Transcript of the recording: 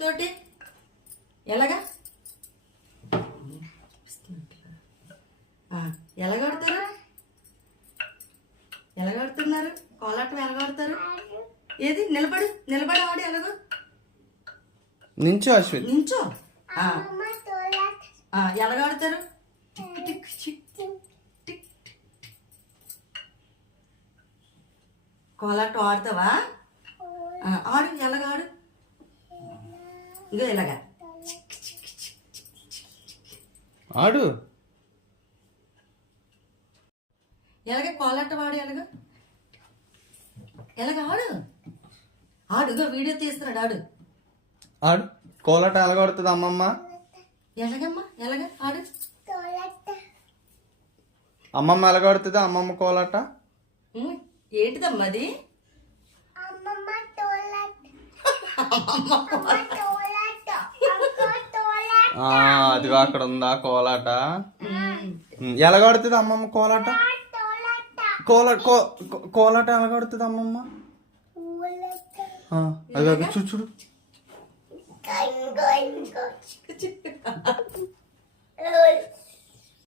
తోటి ఎలాగా ఎలాగొడతారు? ఎలాగొడుతున్నారు? కోలాటం ఎలాగొడతారు? ఏది నిలబడి ఆడి ఎలాగో నించో అశ్విన్ నించో. ఎలాగొడతారు? కోలాటం ఆడతావా? ఆడు ఎలాగాడు? ఇగో ఇలాగా ఆడు. ఎలాగ కోలాటం ఆడు ఎలాగ ఆడు ఆడుగో వీడియో తీస్తున్నాడు. ఆడు ఆడు కోలాట ఎలాగొడుతుంది అమ్మమ్మ? ఎలాగమ్మా ఎలాగ ఆడు అమ్మమ్మ ఎలాగొడుతుంది అమ్మమ్మ కోలాట? ఏంటిదమ్మా అది? అదిగో అక్కడ ఉందా కోలాట? ఎలాగొడుతుంది అమ్మమ్మ కోలాట? కోలాట ఎలాగొడుతుంది అమ్మమ్మ? అది చూడు.